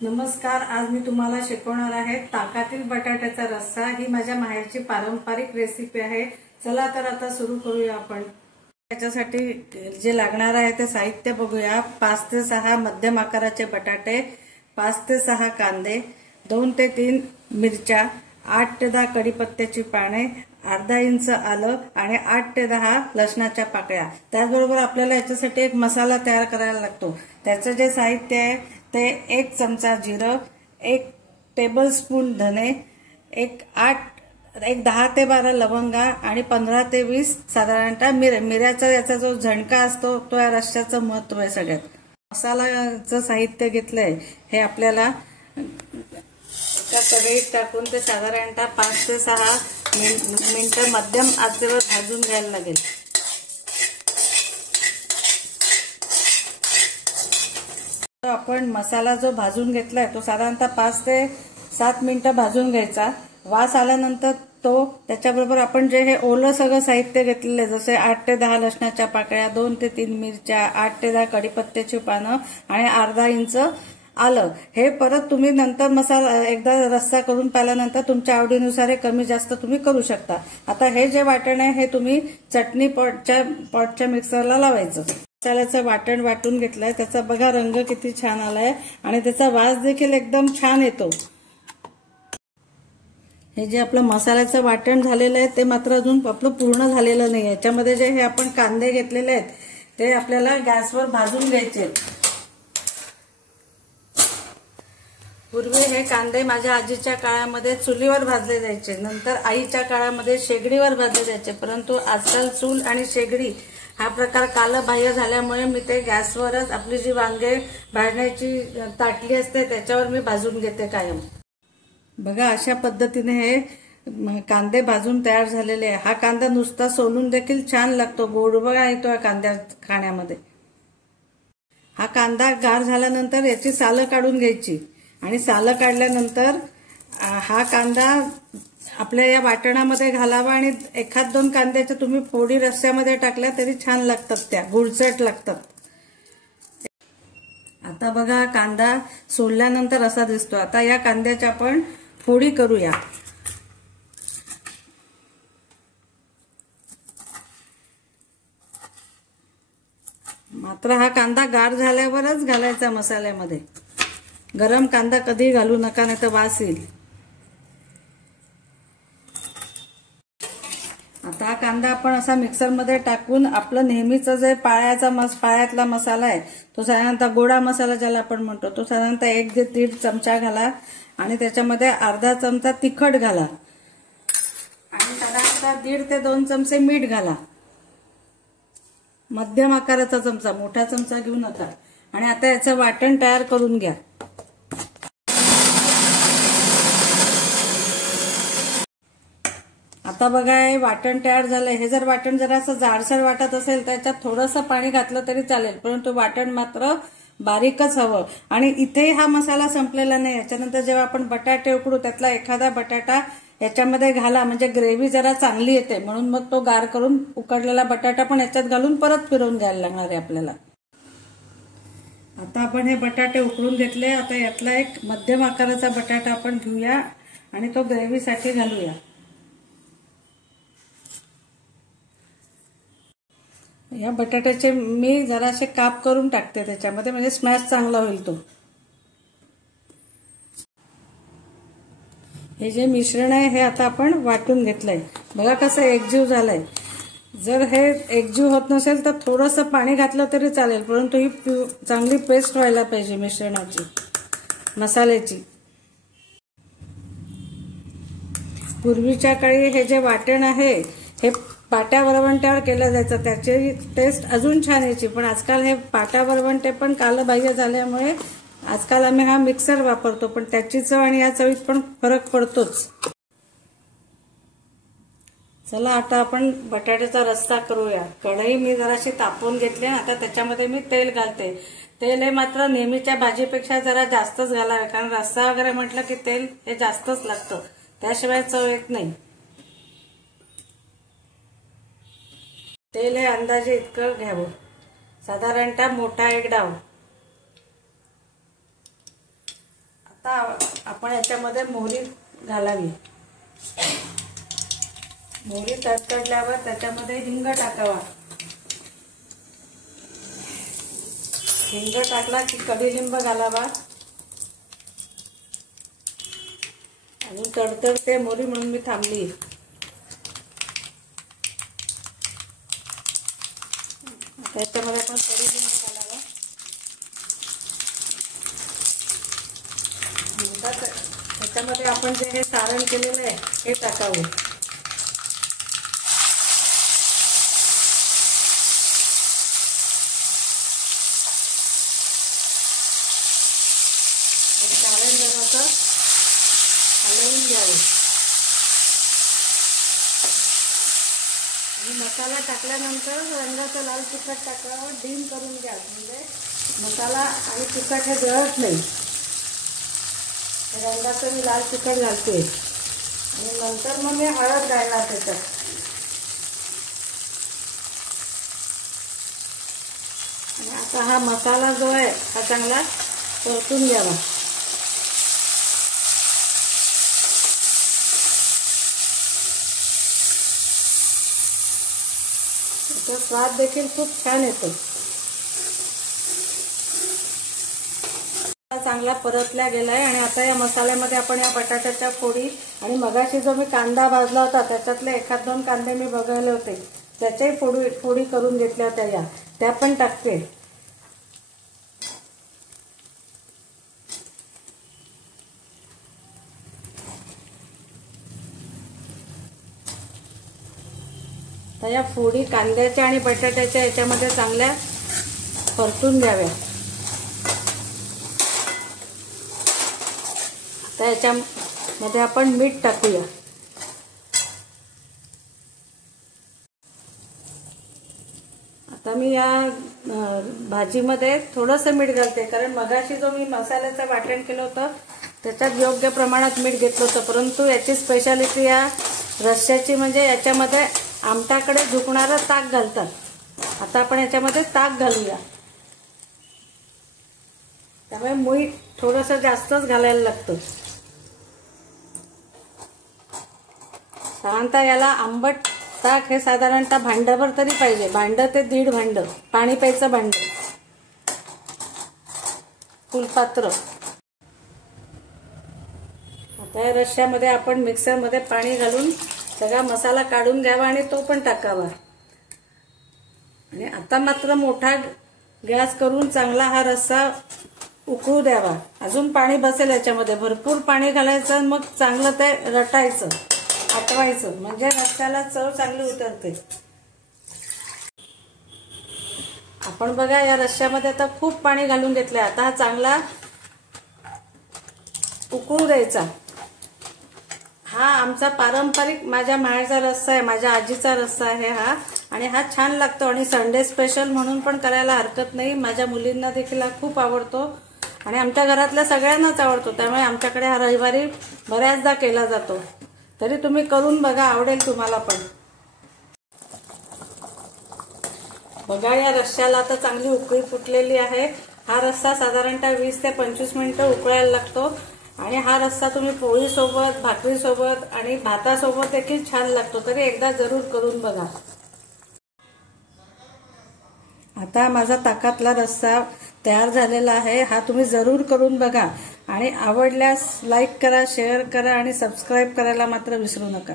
नमस्कार। आज मी तुम्हाला शिकवणार आहे ताकातील बटाट्याचा रस्सा। ही माझ्या माहेरची पारंपरिक रेसिपी आहे। चला तर आता सुरू करूया आपण। त्याच्यासाठी जे लागणार आहे ते साहित्य बघूया। 5 ते 6 मध्यम आकाराचे बटाटे, 5 ते 6 कांदे, 2 ते 3 मिरच्या, 8 ते 10 कढीपत्त्याची पाने, अर्धा इंच आलं आणि 8 ते 10 लसणाच्या पाकळ्या। त्याचबरोबर आपल्याला याच्यासाठी एक मसाला तयार करायला लागतो। त्याचं जे साहित्य आहे ते 1 चमचा जिरं, 1 टेबलस्पून धने, एक 10 ते 12 लवंगा आणि 15 ते 20 साधारणतः मिऱ्याचा याचा जो झणका असतो तो या रश्श्याचं महत्त्व आहे सगळ्यात। मसाल्याचं साहित्य घेतलंय हे आपल्याला एका कढईत टाकून ते साधारणतः 5 ते 6 मिनिटं मध्यम आचेवर भाजून घ्यायला लागेल। आपण मसाला जो भाजून घेतलाय तो साधारणतः 5 ते 7 मिनिटं भाजून घ्यायचा। वास आल्यानंतर तो त्याच्याबरोबर आपण जे हे ओलं सगळं साहित्य घेतलेले जसे 8 ते 10 लसणाच्या पाकळ्या, 2 ते 3 मिरच्या, 8 ते 10 कढीपत्त्याची पानं आणि अर्धा इंच आलं, हे परत तुम्ही नंतर मसाला एकदा रस्सा करून पाहिल्यानंतर तुमच्या आवडीनुसार हे कमी जास्त तुम्ही करू शकता। आता हे जे वाटण आहे हे तुम्ही चटणी पॉटच्या मिक्सरला लावायचं। मसाल्याचं वाटण वाटून घेतलंय, त्याचा बघा रंग किती छान आलाय आणि त्याचा वास देखील एकदम छान येतो। हे जे आपलं मसाल्याचं वाटण झालेलं आहे ते मात्र अजून आपलं पूर्ण झालेलं नाही। याच्यामध्ये जे हे आपण कांदे घेतलेले आहेत ते आपल्याला गॅसवर भाजून घ्यायचे। पूर्वी हे कांदे माझ्या आजीच्या काळामध्ये चुलीवर भाजले जायचे, नंतर आईच्या काळामध्ये शेगडीवर भाजले जायचे, परंतु आजकाल चूल आणि शेगडी हा प्रकार कालबाह्य झाल्यामुळे मी ते गॅसवरच आपली जी वांगे भाजण्याची ताटली असते त्याच्यावर मी भाजून घेते कायम। बघा अशा पद्धतीने हे कांदे भाजून तयार झालेले आहे। हा कांदा नुसता सोलून देखील छान लागतो, गोडवा येतो या कांद्या खाण्यामध्ये। हा कांदा गार झाल्यानंतर याची सालं काढून घ्यायची आणि सालं काढल्यानंतर हा कांदा आपल्या या वाटणामध्ये घालावा आणि 1-2 कांद्याच्या तुम्ही फोडी रस्स्यामध्ये टाकल्या तरी छान लागतात, त्या गुळचट लागतात। आता बघा कांदा सोलल्यानंतर असा दिसतो। आता या कांद्याच्या आपण फोडी करूया। मात्र हा कांदा गार झाल्यावरच घालायचा मसाल्यामध्ये, गरम कांदा कधी घालू नका नाही तर वास येईल। आता हा कांदा आपण असा मिक्सरमध्ये टाकून आपलं नेहमीचं जे पाळ्यातला मसाला आहे तो साधारणतः गोडा मसाला ज्याला आपण म्हणतो तो साधारणतः 1 ते 1.5 चमचा घाला आणि त्याच्यामध्ये अर्धा चमचा तिखट घाला आणि साधारणतः 1.5 ते 2 चमचे मीठ घाला। मध्यम आकाराचा चमचा, मोठा चमचा घेऊ नका। आणि आता याचं वाटण तयार करून घ्या। आता बघा हे वाटण तयार झालंय। हे जर वाटण जरासं जाडसर वाटत असेल तर त्याच्यात थोडंसं पाणी घातलं तरी चालेल, परंतु वाटण मात्र बारीकच हवं। आणि इथे हा मसाला संपलेला नाही, याच्यानंतर जेव्हा आपण बटाटे उकडू त्यातला एखादा बटाटा याच्यामध्ये घाला, म्हणजे ग्रेव्ही जरा चांगली येते, म्हणून मग तो गार करून उकडलेला बटाटा पण याच्यात घालून परत फिरवून घ्यायला लागणार आहे आपल्याला। आता आपण हे बटाटे उकडून घेतले। आता यातला एक मध्यम आकाराचा बटाटा आपण घेऊया आणि तो ग्रेव्हीसाठी घालूया। या बटाट्याचे मी जरासे काप करून टाकते त्याच्यामध्ये, म्हणजे स्मॅश चांगला होईल तो। हे जे मिश्रण आहे हे आता आपण वाटून घेतलंय, बघा कसं एकजीव झालंय। जर हे एकजीव होत नसेल तर थोडंसं पाणी घातलं तरी चालेल, परंतु ही चांगली पेस्ट व्हायला पाहिजे मिश्रणाची, मसाल्याची। पूर्वीच्या काळी हे जे वाटण आहे हे पाट्या वरवंट्यावर केलं जायचं, त्याची टेस्ट अजून छान यायची, पण आजकाल हे पाट्या वरवंटे पण कालबाह्य झाल्यामुळे आजकाल आम्ही हा मिक्सर वापरतो, पण त्याची चव आणि या चवीत पण फरक पडतोच। चला आता आपण बटाट्याचा रस्सा करूया। कढई मी जराशी तापवून घेतली, आता त्याच्यामध्ये मी तेल घालते। तेल हे मात्र नेहमीच्या भाजीपेक्षा जरा जास्तच घालावे, कारण रस्सा वगैरे म्हटलं की तेल हे जास्तच लागतं, त्याशिवाय चव येत नाही। तेल हे अंदाजे इतकं घ्यावं, साधारणतः मोठा 1 डाव। आता आपण याच्यामध्ये मोहरी घालावी. मोहरी तडतडल्यावर त्याच्यामध्ये हिंग टाकावा. हिंग टाकला की कडुलिंब घालावा. आणि तडतडते मोहरी म्हणून मी थांबली. त्याच्यामध्ये आपण कडुलिंब घालावा. त्याच्यामध्ये आपण जे हे सारण केलेलं आहे हे टाकावं. सारण जरासं हलवून घ्यावं. आणि मसाला टाकल्यानंतर रंगाचं लाल तिखट टाकावं. डीम करून घ्या, म्हणजे मसाला आणि तिखट हे जळत नाही. रंगाचं मी लाल तिखट घालते आणि नंतर मग मी हळद घालणार त्याच्यात. आणि आता हा मसाला जो आहे हा चांगला परतून घ्यावा. त्याचा स्वाद देखील खूप छान येतो. चांगला परतला गेलाय आणि आता या मसाल्यामध्ये आपण या बटाट्याच्या फोडी आणि मगाशी जो मी कांदा भाजला होता त्याच्यातले एखाद दोन कांदे मी बघायले होते त्याच्याही फोडी करून घेतल्या होत्या, त्या पण टाकते. तर या फोडी कांद्याच्या आणि बटाट्याच्या याच्यामध्ये चांगल्या परतून द्याव्या. तर याच्यामध्ये आपण मीठ टाकूया. आता मी या भाजीमध्ये थोडंसं मीठ घालते, कारण मगाशी जो मी मसाल्याचं वाटण केलं होतं त्याच्यात योग्य प्रमाणात मीठ घेतलं होतं. परंतु याची स्पेशालिटी या रश्श्याची म्हणजे याच्यामध्ये आमटाकडे झुकणारं ताक घालतात. आता आपण याच्यामध्ये ताक घालूया. त्यामुळे मीठ थोडंसं जास्तच घालायला लागतं. साधारणतः याला आंबट ताक हे साधारणतः भांडभर तरी पाहिजे. भांड ते 1.5 भांड पाणी प्यायचं भांड, फुलपात्र. आता या रश्श्यामध्ये आपण मिक्सरमध्ये पाणी घालून सगळा मसाला काढून घ्यावा आणि तो पण टाकावा. आणि आता मात्र मोठा गॅस करून चांगला हा रस्सा उकळू द्यावा. अजून पाणी बसेल याच्यामध्ये, भरपूर पाणी घालायचं. मग चांगलं ते रटायचं, आटवायचं, म्हणजे रस्स्याला चव चांगली उतरते. आपण बघा या रश्श्यामध्ये आता खूप पाणी घालून घेतलंय. आता हा चांगला उकळू द्यायचा. हा आमचा पारंपरिक माझ्या माहेरचा रस्सा आहे, माझ्या आजीचा रस्सा आहे हा. आणि हा छान लागतो आणि संडे स्पेशल म्हणून पण करायला हरकत नाही. माझ्या मुलींना देखील हा खूप आवडतो आणि आमच्या घरातल्या सगळ्यांनाच आवडतो. त्यामुळे आमच्याकडे हा रविवारी बऱ्याचदा केला जातो. तरी तुम्ही करून बघा, आवडेल तुम्हाला पण. बघा या रश्श्याला आता चांगली उकळी फुटलेली आहे. हा रस्सा साधारणतः 20 ते 25 मिनिटं उकळायला लागतो. आणि हा रस्सा तुम्ही पोळीसोबत, भाकरीसोबत आणि भातासोबत देखील छान लागतो. तरी एकदा जरूर करून बघा. आता माझा ताकातला रस्सा तयार झालेला आहे. हा तुम्ही जरूर करून बघा आणि आवडल्यास लाईक करा, शेअर करा आणि सबस्क्राईब करायला मात्र विसरू नका.